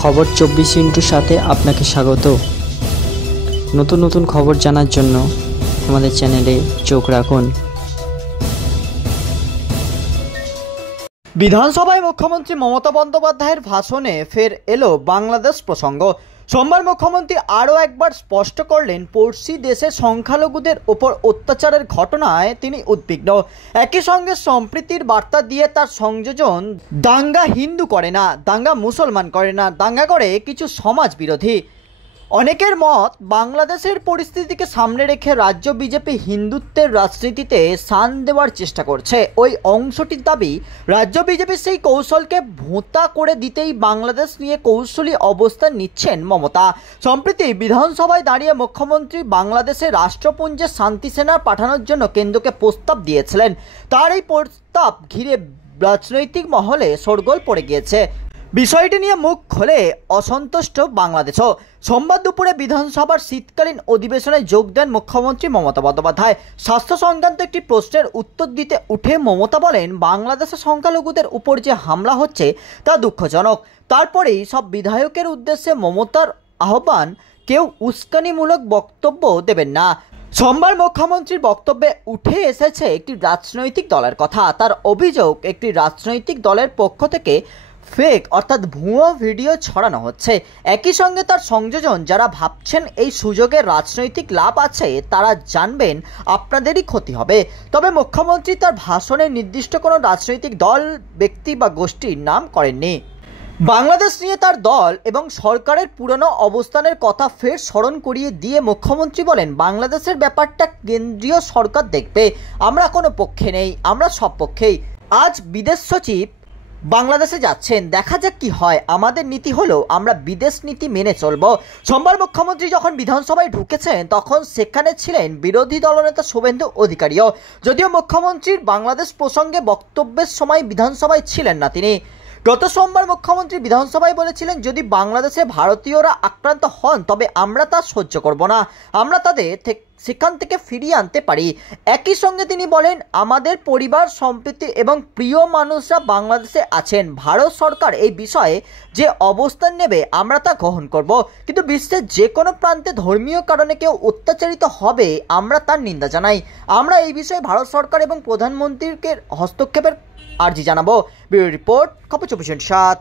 খবর 24 সাথে আপনাকে স্বাগত। নতুন নতুন খবর জানার জন্য আমাদের চ্যানেলে চোখ রাখুন। বিধানসভায় মুখ্যমন্ত্রী মমতা বন্দ্যোপাধ্যায়ের ভাষণে ফের এলো বাংলাদেশ প্রসঙ্গ। সোমবার মুখ্যমন্ত্রী আরও একবার স্পষ্ট করলেন, পড়শি দেশের সংখ্যালঘুদের ওপর অত্যাচারের ঘটনায় তিনি উদ্বিগ্ন। একই সঙ্গে সম্প্রীতির বার্তা দিয়ে তার সংযোজন, দাঙ্গা হিন্দু করে না, দাঙ্গা মুসলমান করে না, দাঙ্গা করে কিছু সমাজ বিরোধী। অনেকের মত, বাংলাদেশের পরিস্থিতিকে সামনে রেখে রাজ্য বিজেপি হিন্দুত্বের রাজনীতিতে শান দেওয়ার চেষ্টা করছে। ওই অংশটির দাবি, রাজ্য বিজেপি সেই কৌশলকে ভোঁতা করে দিতেই বাংলাদেশ নিয়ে কৌশলী অবস্থান নিচ্ছেন মমতা। সম্প্রতি বিধানসভায় দাঁড়িয়ে মুখ্যমন্ত্রী বাংলাদেশে রাষ্ট্রপুঞ্জে শান্তি সেনা পাঠানোর জন্য কেন্দ্রকে প্রস্তাব দিয়েছিলেন। তার এই প্রস্তাব ঘিরে রাজনৈতিক মহলে শোরগোল পড়ে গিয়েছে। বিষয়টি নিয়ে মুখ খোলে অসন্তুষ্ট বাংলাদেশও। সোমবার দুপুরে বিধানসভার শীতকালীন অধিবেশনে যোগ দেন মুখ্যমন্ত্রী মমতা বন্দ্যোপাধ্যায়। স্বাস্থ্য সংক্রান্ত একটি প্রশ্নের উত্তর দিতে উঠে মমতা বলেন, বাংলাদেশের সংখ্যালঘুদের উপর যে হামলা হচ্ছে তা দুঃখজনক। তারপরেই সব বিধায়কের উদ্দেশ্যে মমতার আহ্বান, কেউ উস্কানিমূলক বক্তব্য দেবেন না। সোমবার মুখ্যমন্ত্রীর বক্তব্যে উঠে এসেছে একটি রাজনৈতিক দলের কথা। তার অভিযোগ, একটি রাজনৈতিক দলের পক্ষ থেকে ফেক অর্থাৎ ভুয়ো ভিডিও ছড়ানো হচ্ছে। একই সঙ্গে তার সংযোজন, যারা ভাবছেন এই সুযোগে রাজনৈতিক লাভ আছে, তারা জানবেন আপনাদেরই ক্ষতি হবে। তবে মুখ্যমন্ত্রী তার ভাষণে নির্দিষ্ট কোনো রাজনৈতিক দল, ব্যক্তি বা গোষ্ঠীর নাম করেননি। বাংলাদেশ নিয়ে তার দল এবং সরকারের পুরনো অবস্থানের কথা ফের স্মরণ করিয়ে দিয়ে মুখ্যমন্ত্রী বলেন, বাংলাদেশের ব্যাপারটা কেন্দ্রীয় সরকার দেখবে, আমরা কোনো পক্ষে নেই, আমরা সব পক্ষেই। আজ বিদেশ সচিব বাংলাদেশে যাচ্ছেন, দেখা যাক কি হয়। আমাদের নীতি হলো আমরা বিদেশ নীতি মেনে চলব। সোমবার মুখ্যমন্ত্রী যখন বিধানসভায় ঢুকেছেন, তখন সেখানে ছিলেন বিরোধী দলনেতা শুভেন্দু অধিকারীও। যদিও মুখ্যমন্ত্রীর বাংলাদেশ প্রসঙ্গে বক্তব্যের সময় বিধানসভায় ছিলেন না তিনি। গত সোমবার মুখ্যমন্ত্রী বিধানসভায় বলেছিলেন, যদি বাংলাদেশে ভারতীয়রা আক্রান্ত হন তবে আমরা তা সহ্য করব না, আমরা তাদের সেখান থেকে ফিরিয়ে আনতে পারি। একই সঙ্গে তিনি বলেন, আমাদের পরিবার, সম্প্রীতি এবং প্রিয় মানুষরা বাংলাদেশে আছেন। ভারত সরকার এই বিষয়ে যে অবস্থান নেবে আমরা তা গ্রহণ করব, কিন্তু বিশ্বের যে কোনো প্রান্তে ধর্মীয় কারণে কেউ অত্যাচারিত হবে আমরা তার নিন্দা জানাই। আমরা এই বিষয়ে ভারত সরকার এবং প্রধানমন্ত্রীকে হস্তক্ষেপের আর্জি জানাবো। ব্যুরো রিপোর্ট, খবর 24/7।